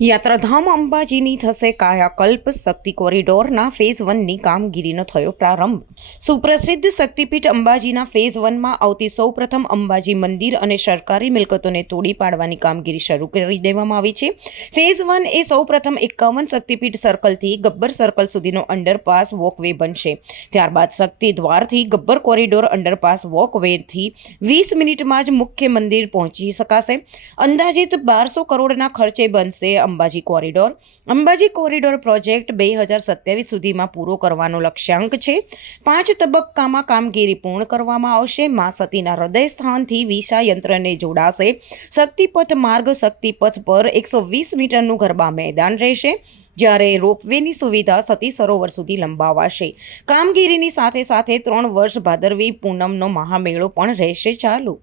યાત્રાધામ અંબાજીની થશે કાયાકલ્પ. શક્તિ કોરિડોરના ફેઝ વનની કામગીરીનો થયો પ્રારંભ. સુપ્રસિદ્ધ શક્તિપીઠ અંબાજીના ફેઝ વનમાં આવતી સૌપ્રથમ અંબાજી મંદિર અને સરકારી મિલકતોને તોડી પાડવાની કામગીરી શરૂ કરી દેવામાં આવી છે. ફેઝ વન એ સૌપ્રથમ એકાવન શક્તિપીઠ સર્કલથી ગબ્બર સર્કલ સુધીનો અંડરપાસ વોકવે બનશે. ત્યારબાદ શક્તિ દ્વારથી ગબ્બર કોરિડોર અંડરપાસ વોકવેથી વીસ મિનિટમાં જ મુખ્ય મંદિર પહોંચી શકાશે. અંદાજિત બારસો કરોડના ખર્ચે બનશે Ambaji corridor. Ambaji corridor project બે હજાર સત્યાવીસ સુધીમાં પૂરો કરવાનો લક્ષ્યાંક છે. પાંચ તબક્કામાં કામગીરી પૂર્ણ કરવામાં આવશે. મા સતીના હૃદય સ્થાનથી વિશા યંત્રને જોડાશે. શક્તિપથ માર્ગ શક્તિપથ પર એકસો વીસ મીટરનું ગરબા મેદાન રહેશે, જ્યારે રોપવેની સુવિધા સતી સરોવર સુધી લંબાવાશે. કામગીરીની સાથે સાથે ત્રણ વર્ષ ભાદરવી પૂનમનો મહામેળો પણ રહેશે ચાલુ.